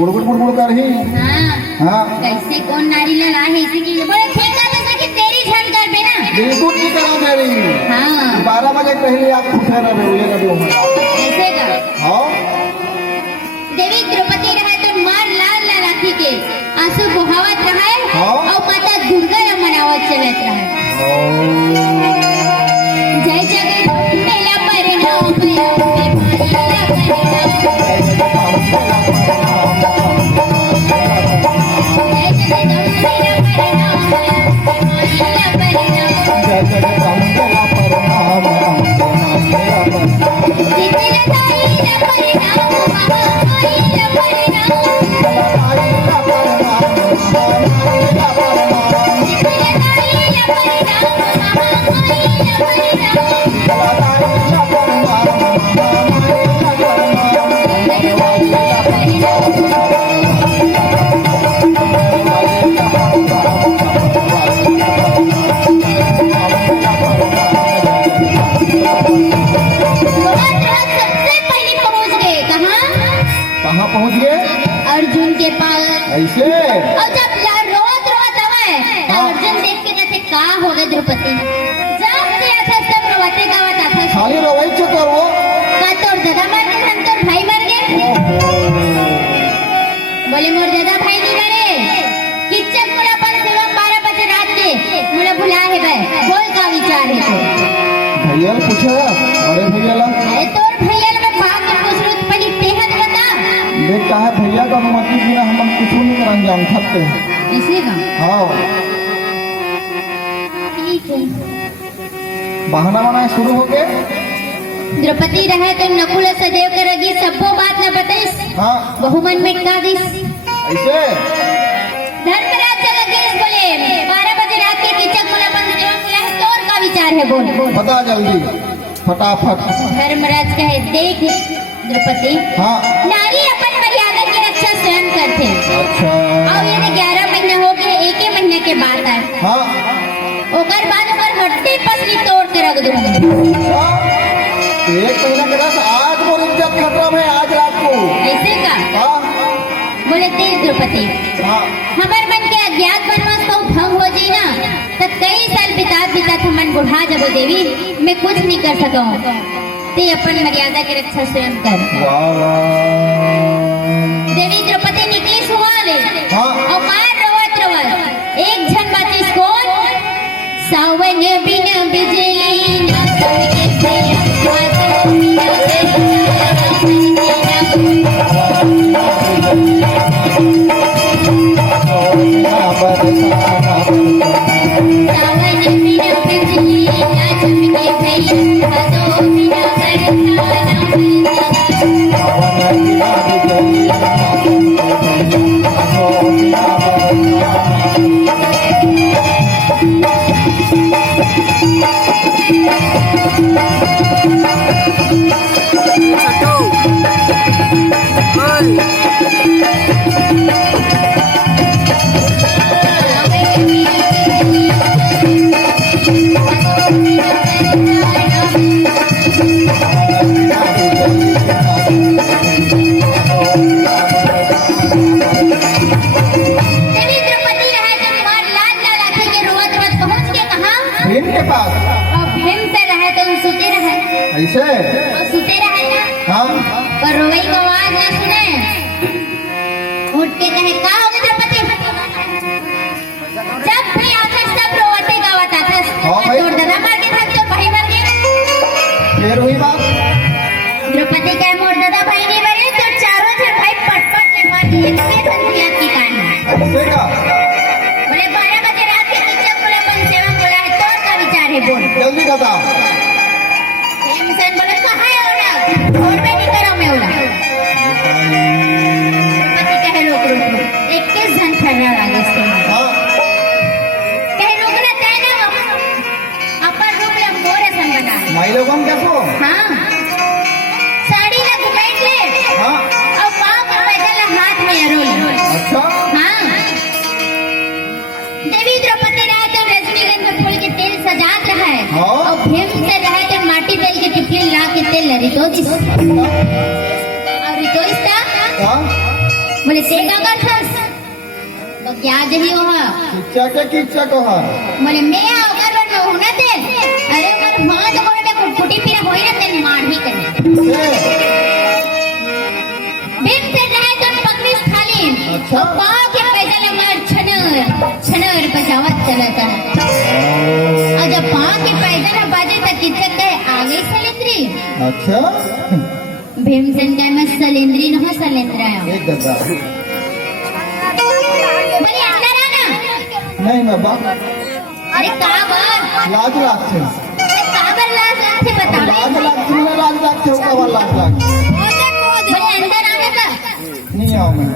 गुड़गुड़ गुड़गुड़ कर ही। हाँ कैसे कौन नारी लड़ा है इसी की बोले ठीक है तो कि तेरी झन कर बे ना बिल्कुल की तरह मेरी। हाँ 12 बजे पहले आप उठे रहे हो ये ऐसे का। हाँ देवी द्रौपदी रहे तो मार लाल ला राखी के आंसू बहावत रहे और माता दुर्गा मनावत चलत रहे। जय जगत मेला परिणाम मेला पहुंच गए अर्जुन के पास ऐसे। और जब रोत रोत आवे तो अर्जुन देख के जैसे का हो गए द्रौपदी जब दिया था सब रोते गावत था खाली रोई छो तो वो का तोर दादा मर गए हम तोर भाई मर गए। बोले मोर दादा भाई नहीं मरे किचन मुला पर सेवा 12 बजे रात के मुला बुला है भाई बोल का विचार है तो भैया पूछा बड़े भैया ला अरे तोर भैया में भाग के पूछ लो पहले तेहन बता देख का है भैया का अनुमति बिना हम कुछ नहीं करन जान सकते इसी का। हाँ ठीक है बहाना बनाए शुरू हो गए। द्रौपदी रहे तो नकुल सदैव के रगी सबको बात न बताइस हाँ बहुमन मिटका दिस ऐसे। धर्मराज चला गए बोले 12 बजे रात के कीचक मुलापन सेवा मिला है तोर का विचार है बोल बता जल्दी फटाफट। धर्मराज कहे देख द्रौपदी हाँ नारी अपन मर्यादा की रक्षा स्वयं करते अच्छा और ये 11 महीने हो गए एक ही महीने के बाद है हाँ ओकर बाद ओकर हड्डी पसली तोड़ के रख दूंगी। अच्छा, एक महीना के बाद आज मोर इज्जत खतरा में आज रात को ऐसे का हाँ बोले तेज द्रौपदी हाँ हमार मन के अज्ञात वनवास तो भंग हो जाई ना तो कई साल बिता मन बुढ़ा जब देवी मैं कुछ नहीं कर सका हूँ ते अपन मर्यादा की रक्षा स्वयं कर। वाह वाह देवी द्रौपदी निकली सुहाले हाँ और मार रवत रवत एक झन बाचिस कौन सावन बिना बिजली ना कभी प्रिया माता बिना सावन बिना बिजली ना चमके भैया तो बिना ऐसे और सुते रहे ना हाँ पर रोई को आवाज ना सुने उठ के कहे का हो द्रौपदी जब भी आते सब रोते गावत आते तोड़ दादा मार के भाग तो भाई मर गए फिर हुई बात द्रौपदी कहे मोर दादा भाई नहीं मरे तो चारों थे भाई पटपट के मार दिए इतने संतिया की कहानी ऐसे का बोले 12 बजे रात के किचक बोला अपन सेवा बोला है तोड़ का विचार है बोल जल्दी बता। हेमसेन बोले कहाँ है ओला और मैं नहीं करा मैं ओला पति कहे रोक रोक रोक 21 जन फरना लागे इसके हाँ कहे रोकना चाहे ना अपन रोक ले मोरे सन बना माई लोगों कैसो हाँ साड़ी ना घुमाई ले हाँ और पाँव पर पैदल हाथ में अरोल अच्छा हाँ देवी द्रौपदी रहे तो रजनीगंधा फूल के तेल सजात रहा है हाँ। और भीम से रहे तो माटी तेल के टिफिन ला के तेल रितो दिस और रितो इसका हाँ बोले ते का करथस तो क्या जही वहा किच्चा के किच्चा कहा बोले मैं अगर बन होना ते अरे मर हां तो बोले कुटी पीरा होई ना ते मार ही करे बिन से रहे तो पकड़ी थाली अच्छा। पा के पैदल मार छनर बजावत चलता है और जब पा के पैदल बाजे तक किचक गए आगे सलेंद्री अच्छा भीमसेन का मैं सलेंद्री न हो सलेंद्र आया एक गद्दा बोले अंदर आना नहीं बाबा अरे काबर लाज लागते काबर लाज थे बता लाज लागते ना लाज लागते होगा वाला लाज लागते बोले अंदर आना का नहीं आओ मैं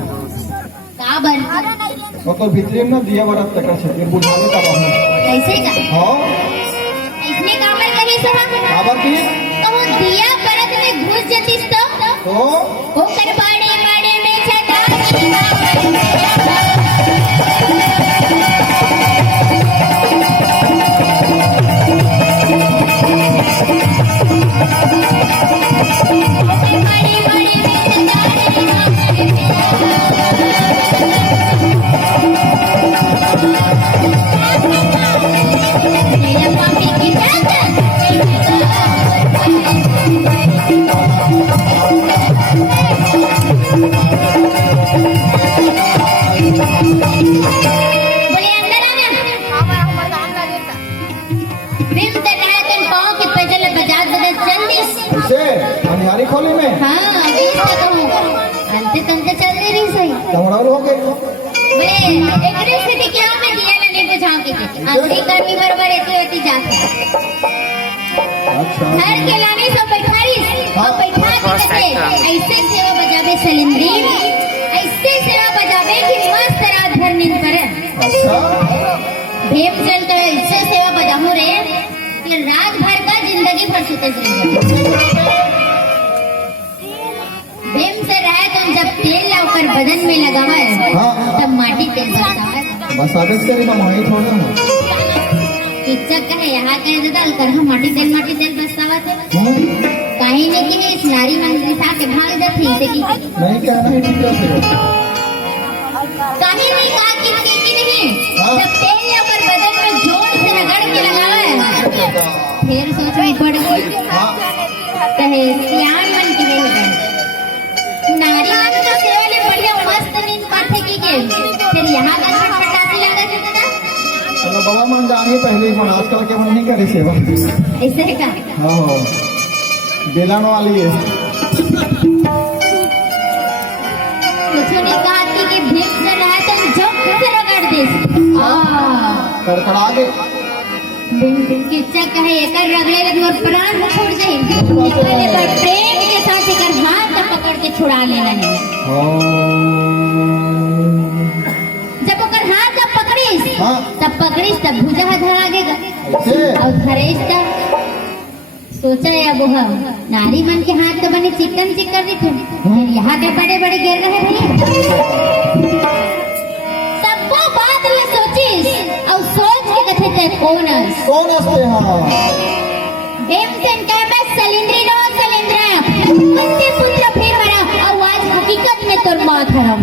काबर वो तो भीतरी में ना दिया बरस तक से बुझाने का बाबा कैसे का हाँ इसने काबर कही सहा बाबा की तो वो दिया परत में घुस जतीस तो तो वो कर बाड़े बाड़े में छटा बोले अंदर आना भीम ते रातन पाँव के पैदल बाजार बदल चल दिस कैसे अनिहारी खोली में हाँ बीस तक हूँ अंत तंत चल दे रही सही तमड़ा हो गए बोले एकरे स्थिति क्या में दिया ना नहीं बुझाओ के अंधी कर्मी बरबर एती जाते अच्छा घर के लाने सब बैठारी और बैठा के कहे ऐसे सेवा बजावे सलेंद्री ऐसे सेवा बजावे कि मस्त रात भर नींद करे अच्छा भीमसेन तो ऐसे सेवा बजाऊं रे कि रात भर का जिंदगी भर सुते रह भीमसेन रहे तो जब तेल लाकर बदन में लगा है तब माटी तेल बचता है बस आगे से रिमा वही छोड़ दो इच्छा कहे यहाँ कहे दादा कर हम माटी तेल बचता थे कहीं ने कि इस नारी मंदिर था के भाग जाती इसे की नहीं कहना है ठीक है कहीं नहीं कहा कि नहीं जब तेल लाकर बदन में जोर से रगड़ के लगावा है फिर सोच में पड़ गई कहे सियान मन की नहीं लगा नारी मन का सेवा ले बढ़िया मस्त नींद पाथे की के फिर यहाँ का छटपटासी लगा थे दादा चलो बाबा मान जानिए पहले ही मन आजकल के मन नहीं करे सेवा ऐसे का हाँ हाँ बेलान वाली है कुछ नहीं कहा कि भीख से रहा तो जो कैसे रगड़ दे कड़कड़ा के किच्चा कहे एकर रगड़े लगे और प्राण में छोड़ जाए पर प्रेम के साथ एकर हाथ पकड़ के छुड़ा लेना है जब ओकर हाथ पकड़ीस तब भुजा धरागेगा और धरेस तब सोचा है अब हम नारी मन के हाथ तो बने चिकन दिखे फिर यहाँ के बड़े बड़े गिर रहे थे सबको बात ले सोचिस और सोच के कथे ते कौन हस्ते हाँ भीमसेन कहे मैं सलिंद्री नो सलिंद्रा कुत्ते पुत्र फिर मरा और आज हकीकत में तोर मौत हरम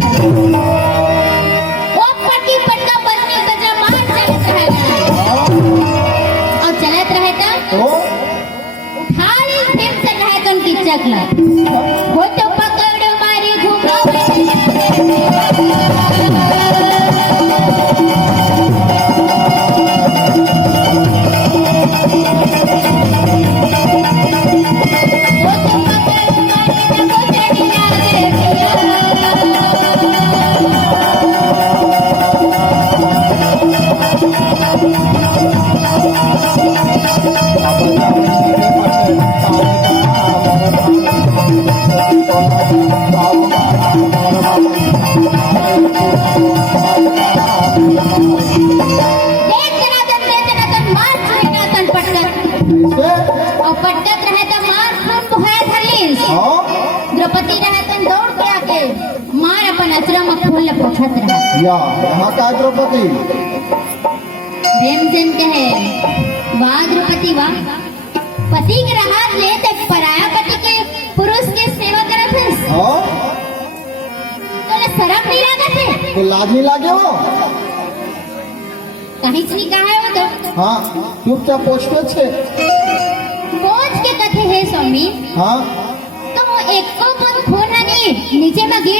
वो पट्टी पटका बदनी गजरा मार चलत रहेगा और चलत रहे तब भीमसेन रहे तो उनकी चकला वो तो पकड़ मारी घुमावे द्रौपदी रहे तन दौड़ के आके मार अपन असरा में फूल पोछत रहा या यहाँ का द्रौपदी भीमसेन कहे वाह द्रौपदी वाह पति के रहा ले ते पराया पति के पुरुष के सेवा करत हस तो शरम नहीं लागत है? तो लाज नहीं लागे हो? कहीं नहीं कहा हो तो हाँ चुपचाप पोछते छे। पोछ के कथे है स्वामी। हाँ तो वो एक को पण खून नहीं नीचे में गिर